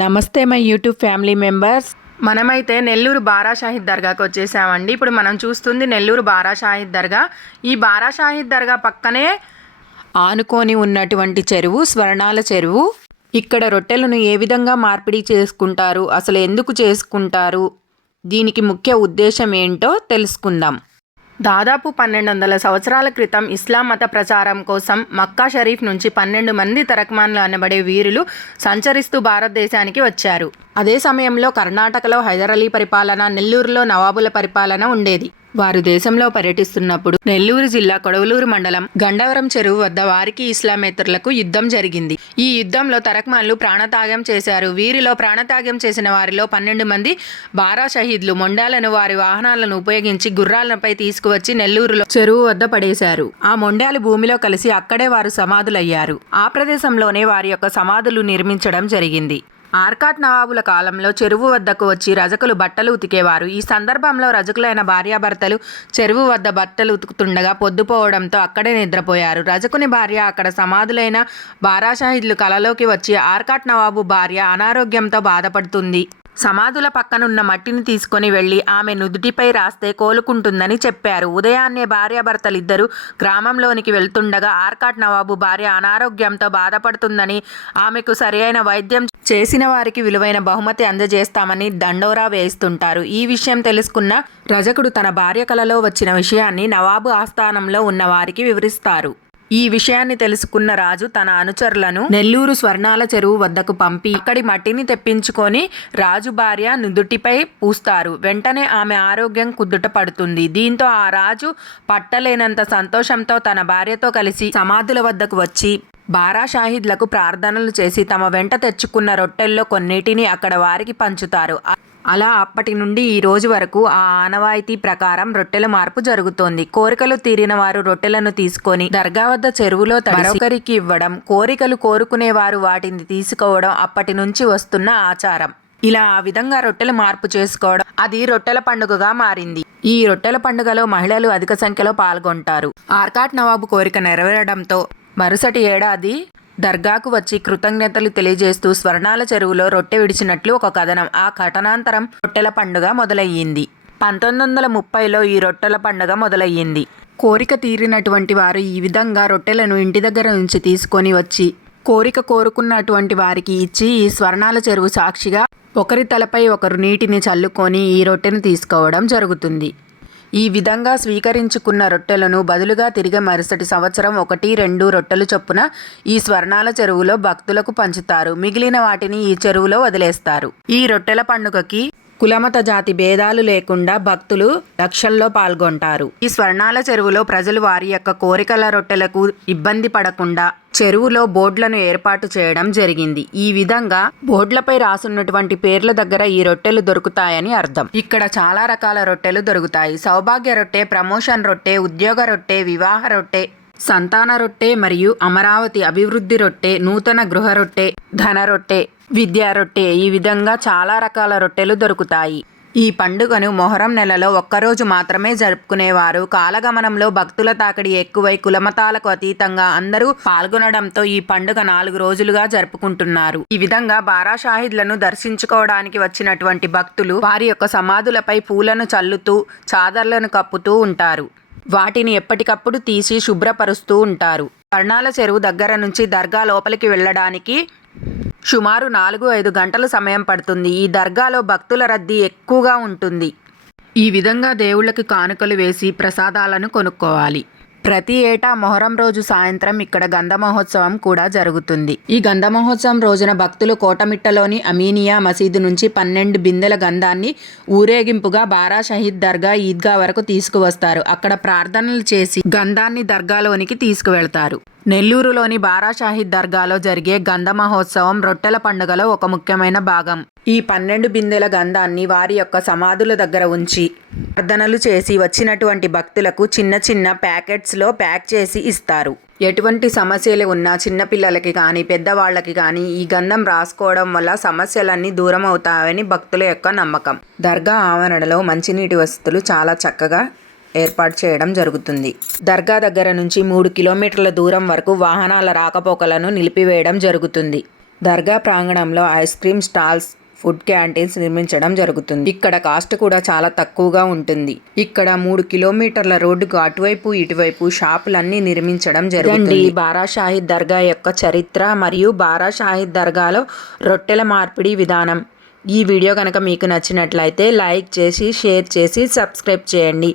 నమస్తే my YouTube family members. మనమైతే నెల్లూరు బారా షాహిద్ దర్గాకి వచ్చేసామండి. ఇప్పుడు మనం చూస్తుంది నెల్లూరు బారా షాహిద్ దర్గా. ఈ బారా షాహిద్ దర్గా పక్కనే ఆనుకొని ఉన్నటువంటి చెరువు స్వర్ణాల చెరువు. ఇక్కడ రొట్టెలను ఏ విధంగా మార్పిడి చేసుకుంటారు అసలు ఎందుకు చేసుకుంటారు దీనికి ముఖ్య ఉద్దేశం ఏంటో తెలుసుకుందాం. దాదాపు పన్నెండు వందల సంవత్సరాల క్రితం ఇస్లాం మత ప్రచారం కోసం మక్కా షరీఫ్ నుంచి పన్నెండు మంది తరక్మాన్లు అనబడే వీరులు సంచరిస్తూ భారతదేశానికి వచ్చారు. అదే సమయంలో కర్ణాటకలో హైదర్ అలీ పరిపాలన నెల్లూరులో నవాబుల పరిపాలన ఉండేది. వారు దేశంలో పర్యటిస్తున్నప్పుడు నెల్లూరు జిల్లా కొడవలూరు మండలం గండవరం చెరువు వద్ద వారికి ఇస్లామేతరులకు యుద్ధం జరిగింది. ఈ యుద్ధంలో తరక్మాన్లు ప్రాణత్యాగం చేశారు. వీరిలో ప్రాణత్యాగం చేసిన వారిలో పన్నెండు మంది బారా షహీద్లు మొండాలను వారి వాహనాలను ఉపయోగించి గుర్రాలపై తీసుకువచ్చి నెల్లూరులో చెరువు వద్ద పడేశారు. ఆ మొండాలు భూమిలో కలిసి అక్కడే వారు సమాధులయ్యారు. ఆ ప్రదేశంలోనే వారి యొక్క సమాధులు నిర్మించడం జరిగింది. ఆర్కాట్ నవాబుల కాలంలో చెరువు వద్దకు వచ్చి రజకులు బట్టలు ఉతికేవారు. ఈ సందర్భంలో రజకులైన భార్యాభర్తలు చెరువు వద్ద బట్టలు ఉతుకుతుండగా పొద్దుపోవడంతో అక్కడే నిద్రపోయారు. రజకుని భార్య అక్కడ సమాధులైన బారాషాహిద్లు కలలోకి వచ్చి ఆర్కాట్ నవాబు భార్య అనారోగ్యంతో బాధపడుతుంది. సమాధుల పక్కనున్న మట్టిని తీసుకొని వెళ్ళి ఆమె నుదుటిపై రాస్తే కోలుకుంటుందని చెప్పారు. ఉదయాన్నే భార్యాభర్తలిద్దరూ గ్రామంలోనికి వెళ్తుండగా ఆర్కాట్ నవాబు భార్య అనారోగ్యంతో బాధపడుతుందని ఆమెకు సరియైన వైద్యం చేసిన వారికి విలువైన బహుమతి అందజేస్తామని దండోరా వేస్తుంటారు ఈ విషయం తెలుసుకున్న రజకుడు తన భార్య కలలో వచ్చిన విషయాన్ని నవాబు ఆస్థానంలో ఉన్న వారికి వివరిస్తారు. ఈ విషయాన్ని తెలుసుకున్న రాజు తన అనుచరులను నెల్లూరు స్వర్ణాల చెరువు వద్దకు పంపి అక్కడి మట్టిని తెప్పించుకొని రాజు భార్య నుదుటిపై పూస్తారు. వెంటనే ఆమె ఆరోగ్యం కుదుట పడుతుంది. దీంతో ఆ రాజు పట్టలేనంత సంతోషంతో తన భార్యతో కలిసి సమాధుల వద్దకు వచ్చి బారాషాహిద్లకు ప్రార్థనలు చేసి తమ వెంట తెచ్చుకున్న రొట్టెల్లో కొన్నిటిని అక్కడ వారికి పంచుతారు. అలా అప్పటి నుండి ఈ రోజు వరకు ఆ ఆనవాయితీ ప్రకారం రొట్టెల మార్పు జరుగుతోంది. కోరికలు తీరిన వారు రొట్టెలను తీసుకొని దర్గా వద్ద చెరువులో మరొకరికి ఇవ్వడం కోరికలు కోరుకునేవారు వాటిని తీసుకోవడం అప్పటి నుంచి వస్తున్న ఆచారం. ఇలా ఆ విధంగా రొట్టెల మార్పు చేసుకోవడం అది రొట్టెల పండుగగా మారింది. ఈ రొట్టెల పండుగలో మహిళలు అధిక సంఖ్యలో పాల్గొంటారు. ఆర్కాట్ నవాబు కోరిక నెరవేరడంతో మరుసటి ఏడాది దర్గాకు వచ్చి కృతజ్ఞతలు తెలియజేస్తూ స్వర్ణాల చెరువులో రొట్టె విడిచినట్లు ఒక కథనం. ఆ ఘటనాంతరం రొట్టెల పండుగ మొదలయ్యింది. పంతొమ్మిది వందల ముప్పైలో ఈ రొట్టెల పండుగ మొదలయ్యింది. కోరిక తీరినటువంటి వారు ఈ విధంగా రొట్టెలను ఇంటి దగ్గర నుంచి తీసుకొని వచ్చి కోరిక కోరుకున్నటువంటి వారికి ఇచ్చి ఈ స్వర్ణాల చెరువు సాక్షిగా ఒకరి తలపై ఒకరు నీటిని చల్లుకొని ఈ రొట్టెను తీసుకోవడం జరుగుతుంది. ఈ విధంగా స్వీకరించుకున్న రొట్టెలను బదులుగా తిరిగి మరుసటి సంవత్సరం ఒకటి రెండు రొట్టెలు చొప్పున ఈ స్వర్ణాల చెరువులో భక్తులకు పంచుతారు. మిగిలిన వాటిని ఈ చెరువులో వదిలేస్తారు. ఈ రొట్టెల పండుగకి కులమత జాతి భేదాలు లేకుండా భక్తులు లక్షల్లో పాల్గొంటారు. ఈ స్వర్ణాల చెరువులో ప్రజలు వారి యొక్క కోరికల రొట్టెలకు ఇబ్బంది పడకుండా చెరువులో బోర్డులను ఏర్పాటు చేయడం జరిగింది. ఈ విధంగా బోర్డులపై రాసున్నటువంటి పేర్ల దగ్గర ఈ రొట్టెలు దొరుకుతాయని అర్థం. ఇక్కడ చాలా రకాల రొట్టెలు దొరుకుతాయి. సౌభాగ్య రొట్టె ప్రమోషన్ రొట్టె ఉద్యోగ రొట్టె వివాహ రొట్టె సంతాన రొట్టె మరియు అమరావతి అభివృద్ధి రొట్టె నూతన గృహ రొట్టె ధన రొట్టె విద్యా రొట్టె ఈ విధంగా చాలా రకాల రొట్టెలు దొరుకుతాయి. ఈ పండుగను మొహరం నెలలో ఒక్కరోజు మాత్రమే జరుపుకునేవారు. కాలగమనంలో భక్తుల తాకిడి ఎక్కువై కులమతాలకు అతీతంగా అందరూ పాల్గొనడంతో ఈ పండుగ నాలుగు రోజులుగా జరుపుకుంటున్నారు. ఈ విధంగా బారాషాహిద్లను దర్శించుకోవడానికి వచ్చినటువంటి భక్తులు వారి యొక్క సమాధులపై పూలను చల్లుతూ చాదర్లను కప్పుతూ ఉంటారు. వాటిని ఎప్పటికప్పుడు తీసి శుభ్రపరుస్తూ ఉంటారు. కర్ణాల చెరువు దగ్గర నుంచి దర్గా లోపలికి వెళ్ళడానికి సుమారు నాలుగు ఐదు గంటల సమయం పడుతుంది. ఈ దర్గాలో భక్తుల రద్దీ ఎక్కువగా ఉంటుంది. ఈ విధంగా దేవుళ్ళకి కానుకలు వేసి ప్రసాదాలను కొనుక్కోవాలి. ప్రతి ఏటా మొహరం రోజు సాయంత్రం ఇక్కడ గంధ మహోత్సవం కూడా జరుగుతుంది. ఈ గంధ మహోత్సవం రోజున భక్తులు కోటమిట్టలోని అమీనియా మసీదు నుంచి పన్నెండు బిందెల గంధాన్ని ఊరేగింపుగా బారా షహీద్ దర్గా ఈద్గా వరకు తీసుకువస్తారు. అక్కడ ప్రార్థనలు చేసి గంధాన్ని దర్గాలోనికి తీసుకువెళ్తారు. నెల్లూరులోని బారాషాహిద్ దర్గాలో జరిగే గంధ మహోత్సవం రొట్టెల పండుగలో ఒక ముఖ్యమైన భాగం. ఈ పన్నెండు బిందెల గంధాన్ని వారి యొక్క సమాధుల దగ్గర ఉంచి ప్రార్థనలు చేసి వచ్చినటువంటి భక్తులకు చిన్న చిన్న ప్యాకెట్స్లో ప్యాక్ చేసి ఇస్తారు. ఎటువంటి సమస్యలు ఉన్నా చిన్నపిల్లలకి కానీ పెద్దవాళ్ళకి కానీ ఈ గంధం రాసుకోవడం వల్ల సమస్యలన్నీ దూరం అవుతాయని భక్తుల యొక్క నమ్మకం. దర్గా ఆవరణలో మంచినీటి వసతులు చాలా చక్కగా ఏర్పాటు చేయడం జరుగుతుంది. దర్గా దగ్గర నుంచి మూడు కిలోమీటర్ల దూరం వరకు వాహనాల రాకపోకలను నిలిపివేయడం జరుగుతుంది. దర్గా ప్రాంగణంలో ice cream stalls food canteens నిర్మించడం జరుగుతుంది. ఇక్కడ కాస్ట్ కూడా చాలా తక్కువగా ఉంటుంది. ఇక్కడ మూడు కిలోమీటర్ల రోడ్డుకు అటువైపు ఇటువైపు షాపులన్నీ నిర్మించడం జరుగుతుంది. బారా షాహిద్ దర్గా యొక్క చరిత్ర మరియు బారా షాహిద్ దర్గాలో రొట్టెల మార్పిడి విధానం. ఈ వీడియో కనుక మీకు నచ్చినట్లయితే లైక్ చేసి షేర్ చేసి సబ్స్క్రైబ్ చేయండి.